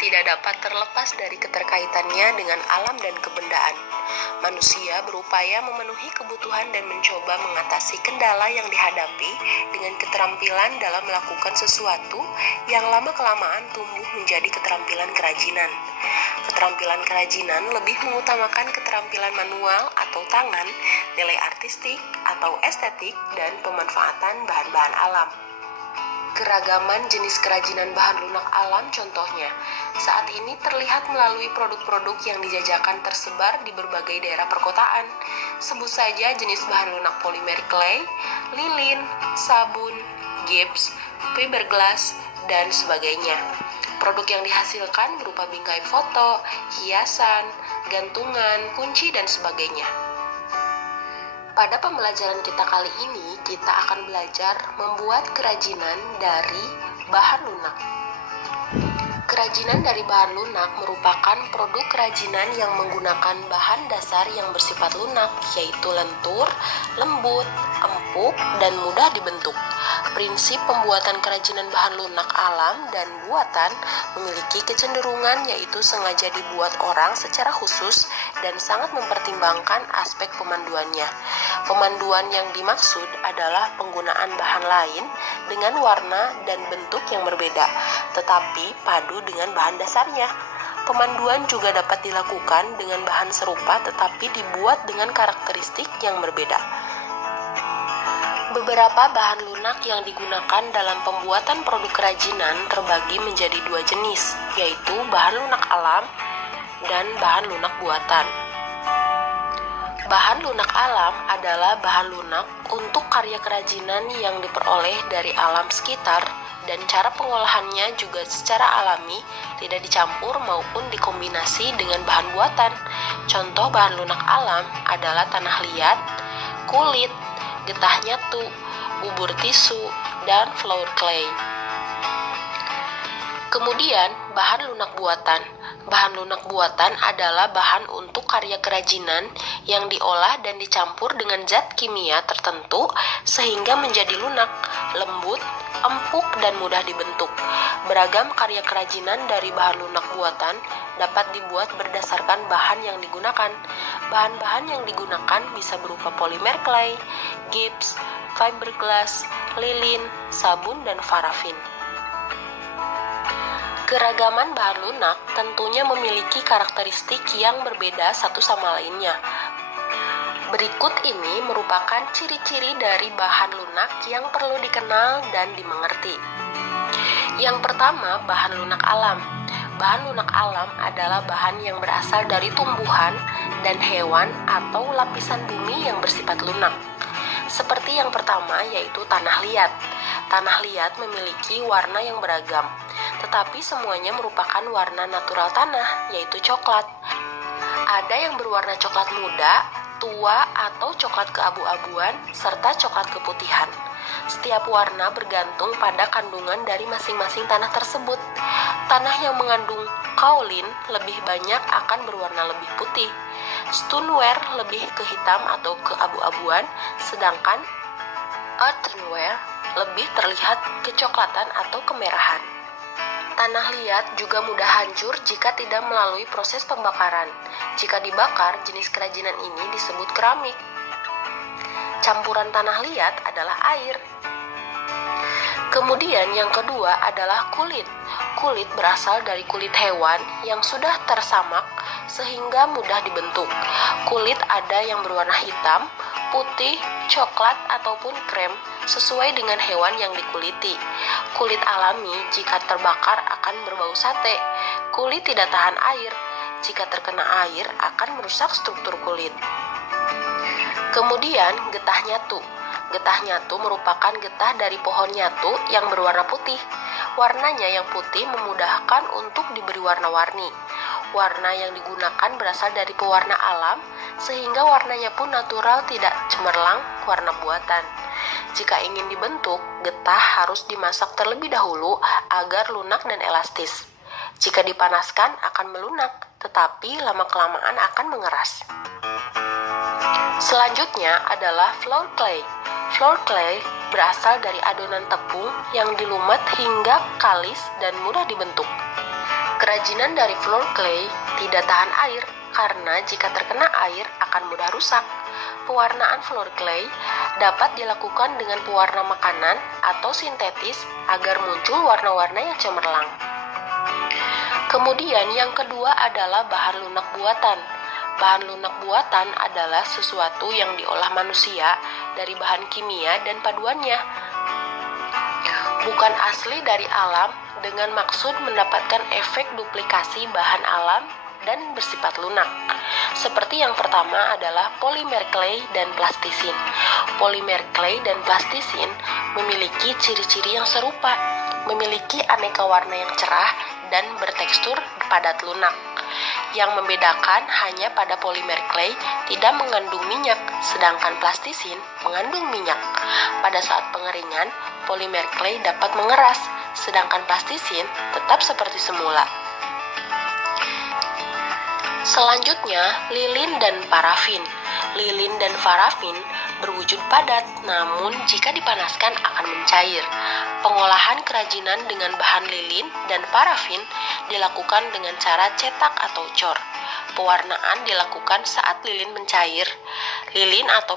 tidak dapat terlepas dari keterkaitannya dengan alam dan kebendaan. Manusia berupaya memenuhi kebutuhan dan mencoba mengatasi kendala yang dihadapi dengan keterampilan dalam melakukan sesuatu yang lama-kelamaan tumbuh menjadi keterampilan kerajinan. Keterampilan kerajinan lebih mengutamakan keterampilan manual atau tangan, nilai artistik atau estetik, dan pemanfaatan bahan-bahan alam. Keragaman jenis kerajinan bahan lunak alam contohnya saat ini terlihat melalui produk-produk yang dijajakan tersebar di berbagai daerah perkotaan. Sebut saja jenis bahan lunak polimer clay, lilin, sabun, gips, fiberglass, dan sebagainya. Produk yang dihasilkan berupa bingkai foto, hiasan, gantungan, kunci, dan sebagainya. Pada pembelajaran kita kali ini, kita akan belajar membuat kerajinan dari bahan lunak. Kerajinan dari bahan lunak merupakan produk kerajinan yang menggunakan bahan dasar yang bersifat lunak, yaitu lentur, lembut, empuk, dan mudah dibentuk. Prinsip pembuatan kerajinan bahan lunak alam dan buatan memiliki kecenderungan yaitu sengaja dibuat orang secara khusus dan sangat mempertimbangkan aspek pemanduannya. Pemanduan yang dimaksud adalah penggunaan bahan lain dengan warna dan bentuk yang berbeda, tetapi padu dengan bahan dasarnya. Pemanduan juga dapat dilakukan dengan bahan serupa tetapi dibuat dengan karakteristik yang berbeda. Beberapa bahan lunak yang digunakan dalam pembuatan produk kerajinan terbagi menjadi dua jenis, yaitu bahan lunak alam dan bahan lunak buatan. Bahan lunak alam adalah bahan lunak untuk karya kerajinan yang diperoleh dari alam sekitar dan cara pengolahannya juga secara alami, tidak dicampur maupun dikombinasi dengan bahan buatan. Contoh bahan lunak alam adalah tanah liat, kulit, getah nyatu, bubur tisu, dan flour clay. Kemudian, bahan lunak buatan. Bahan lunak buatan adalah bahan untuk karya kerajinan yang diolah dan dicampur dengan zat kimia tertentu sehingga menjadi lunak, lembut, empuk, dan mudah dibentuk. Beragam karya kerajinan dari bahan lunak buatan dapat dibuat berdasarkan bahan yang digunakan. Bahan-bahan yang digunakan bisa berupa polimer clay, gips, fiberglass, lilin, sabun, dan parafin. Keragaman bahan lunak tentunya memiliki karakteristik yang berbeda satu sama lainnya. Berikut ini merupakan ciri-ciri dari bahan lunak yang perlu dikenal dan dimengerti. Yang pertama, bahan lunak alam. Bahan lunak alam adalah bahan yang berasal dari tumbuhan dan hewan atau lapisan bumi yang bersifat lunak. Seperti yang pertama yaitu tanah liat. Tanah liat memiliki warna yang beragam, tetapi semuanya merupakan warna natural tanah, yaitu coklat. Ada yang berwarna coklat muda, tua, atau coklat keabu-abuan, serta coklat keputihan. Setiap warna bergantung pada kandungan dari masing-masing tanah tersebut. Tanah yang mengandung kaolin lebih banyak akan berwarna lebih putih. Stoneware lebih ke hitam atau keabu-abuan, sedangkan earthenware lebih terlihat kecoklatan atau kemerahan. Tanah liat juga mudah hancur jika tidak melalui proses pembakaran. Jika dibakar, jenis kerajinan ini disebut keramik. Campuran tanah liat adalah air. Kemudian yang kedua adalah kulit. Kulit berasal dari kulit hewan yang sudah tersamak sehingga mudah dibentuk. Kulit ada yang berwarna hitam, putih, coklat, ataupun krem sesuai dengan hewan yang dikuliti. Kulit alami jika terbakar akan berbau sate. Kulit tidak tahan air. Jika terkena air akan merusak struktur kulit. Kemudian getah nyatu. Getah nyatu merupakan getah dari pohon nyatu yang berwarna putih. Warnanya yang putih memudahkan untuk diberi warna-warni. Warna yang digunakan berasal dari pewarna alam, sehingga warnanya pun natural, tidak cemerlang warna buatan. Jika ingin dibentuk, getah harus dimasak terlebih dahulu agar lunak dan elastis. Jika dipanaskan akan melunak, tetapi lama-kelamaan akan mengeras. Selanjutnya adalah flour clay. Flour clay berasal dari adonan tepung yang dilumat hingga kalis dan mudah dibentuk. Kerajinan dari floor clay tidak tahan air karena jika terkena air akan mudah rusak. Pewarnaan floor clay dapat dilakukan dengan pewarna makanan atau sintetis agar muncul warna-warna yang cemerlang. Kemudian yang kedua adalah bahan lunak buatan. Bahan lunak buatan adalah sesuatu yang diolah manusia dari bahan kimia dan paduannya. Bukan asli dari alam dengan maksud mendapatkan efek duplikasi bahan alam dan bersifat lunak. Seperti yang pertama adalah polimer clay dan plastisin. Polimer clay dan plastisin memiliki ciri-ciri yang serupa, memiliki aneka warna yang cerah dan bertekstur padat lunak. Yang membedakan hanya pada polimer clay tidak mengandung minyak, sedangkan plastisin mengandung minyak. Pada saat pengeringan, polimer clay dapat mengeras, sedangkan plastisin tetap seperti semula. Selanjutnya, lilin dan parafin. Lilin dan parafin berwujud padat, namun jika dipanaskan akan mencair. Pengolahan kerajinan dengan bahan lilin dan parafin dilakukan dengan cara cetak atau cor. Pewarnaan dilakukan saat lilin mencair. Lilin atau